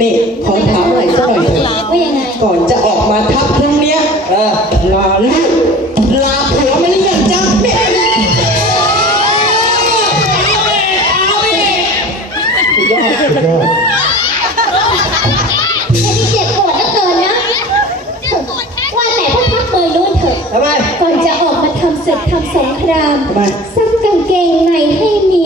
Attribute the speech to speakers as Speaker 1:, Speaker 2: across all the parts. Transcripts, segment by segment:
Speaker 1: นี่ขอถามหน่อยสักหน่อยเถอะ
Speaker 2: ว่ายังไง
Speaker 1: ก่อนจะออกมาทับครั้งเนี้ยเออลาลูกลาผัวไม่ได้ยังจ้าไม่เอาสุดยอด
Speaker 3: สุดยอด
Speaker 2: ไอ้ที่เจ็บปวดก็เกินนะว่าแต่พวกพักเบยนู้เถอะ
Speaker 1: ทำไม
Speaker 2: ก่อนจะออกมาทำศึกทำสงคราม
Speaker 1: ทำไม
Speaker 2: ซักกางเกงในให้เมีย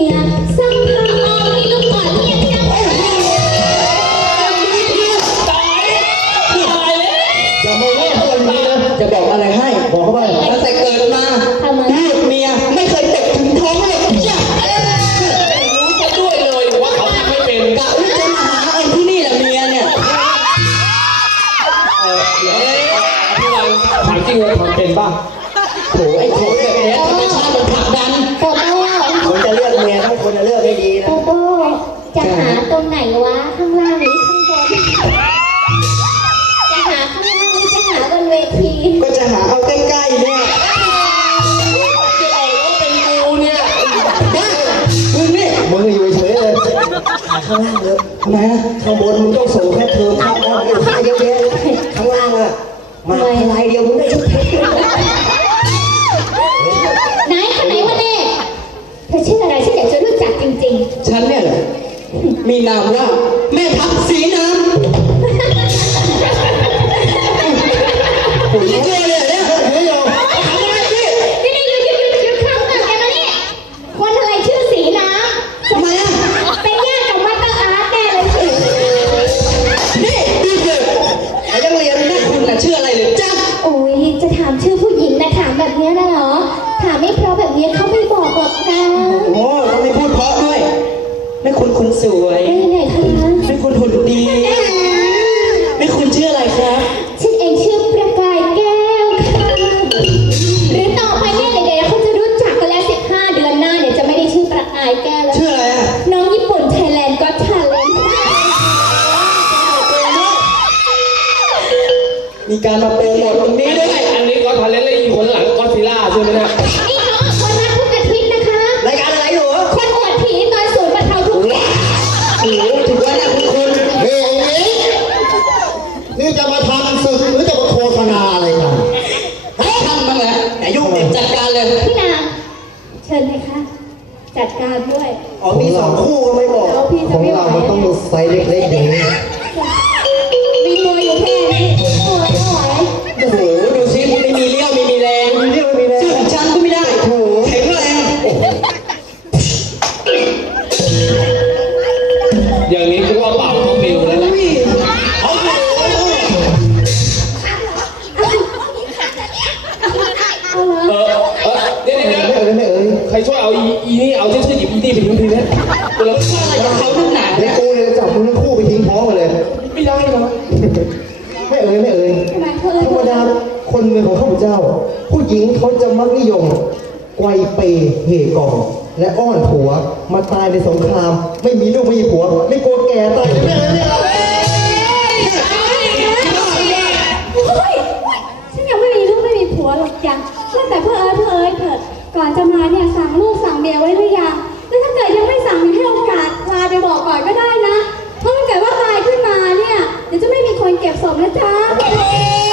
Speaker 1: โถไอ้โถแบบเนี้ยธรรมชาติมันผลักดัน
Speaker 2: โตโต้
Speaker 3: คนจะเลือกเมียต้องคนจะเลือกให้ดี
Speaker 2: โต
Speaker 3: นะ
Speaker 2: โต้จะหาตรงไหนวะ ข้างล่างหรือข้างบน จะหาข้างล่างหรือจะหาบนเวที
Speaker 1: ก็จะหาเอาใกล้ๆเนี่ย
Speaker 4: จะเอาแล้วเป็นกูเนี่ย
Speaker 1: บ้ามึงนี่
Speaker 3: มึงอยู่เฉยเลยหาข้างล่างเลย
Speaker 1: ทำไมอะ
Speaker 3: ข้างบนมึงต้องสูงแค่เทอม
Speaker 2: นา
Speaker 1: มว่า แม่ทัพสีน้ำโอ้ยเจอเลยเนี่ย
Speaker 3: เฮ้ยโยม
Speaker 1: ทำอะไรพี่
Speaker 2: ๆนี่นี่หยุดหยุดหยุดหยุดข้างก่อนแกมาเนี่ยคนอะไรชื่อสีน้ำ
Speaker 1: ทำไมอะ
Speaker 2: เป็นญาติกับวัตเตอร์อาร์ตแน่เลยสิ
Speaker 1: นี่ดูเถอะแต่ยังเรียนแม่คุณน่ะชื่ออะไรเหรือจ๊ะ
Speaker 2: โอ้ยจะถามชื่อผู้หญิงนะถามแบบเนี้ยนะเหรอ ถามไม่เพราะแบบเนี้ยเขาไม่บอกหรอกนะ
Speaker 1: โอ้ต้องไม่พูดเพราะด้วยแม่คุณคุณสวย
Speaker 2: การมา
Speaker 1: โปรโมทตรงนี้ด้วย
Speaker 4: อันนี้ก็ทาเลนต์เลยอีกคนหลังก็อดซิลล่าใช่ไหมเนี่ย
Speaker 2: นี่เขาออกคนรักทุกอาทิตย์นะคะ
Speaker 3: รายการอะไรหนู
Speaker 2: คนอวดผีตอนศูนย์บรรเทาทุกข์
Speaker 1: โอ้โหถือว่าเนี่ยคุณคุณ
Speaker 3: เฮ้ยนี่จะมาทำศึกหรือจะมาโฆษณาอะไรกัน
Speaker 1: ให้ทำบ้างนะไหนยุ่งเด็กจัดการเลย
Speaker 2: พี่นางเชิญเลยค่ะจัดการด้วย
Speaker 1: อ๋อมีสองคู่ก็ไม่บอก
Speaker 2: แล้วพี่
Speaker 3: ข
Speaker 2: จะ
Speaker 3: อง
Speaker 2: ไม่ไหว
Speaker 3: เรามันต้องไซส์เล็กๆอย่างนี้
Speaker 2: ยห
Speaker 1: ยิ
Speaker 4: บอีนี่ไปทิ้งทีนะเรา
Speaker 1: อะไรกับเขาทั้งหนา
Speaker 3: เดี๋ย
Speaker 1: เนี่
Speaker 3: วยกูเลยจับมึงทั้งคู่ไปทิ้งท้องกันเลย
Speaker 4: ไม่ได้นะ
Speaker 3: ไม่เอ่ยไม่เอ่ย
Speaker 2: ทำไมเธอ
Speaker 3: ธรรมดาคนเมืองของข้าพเจ้า ผู้หญิงเขาจะมักนิยมไกวเปเหกอง และอ้อนผัวมาตายในสงคราม ไม่มีลูกไม่มีผัว ไม่กลัวแก่ตายไม่เลยเนี่ย
Speaker 2: เฮ้ยฉันยังไม่มีลูกไม่มีผัวหรอกจ้ะเพื่อแต่เพื่อเอิร์ธเพื่อเอิร์ธเถิดก่อนจะมาเนี่ยสั่งลูกสั่งเมียไว้หรือยัง น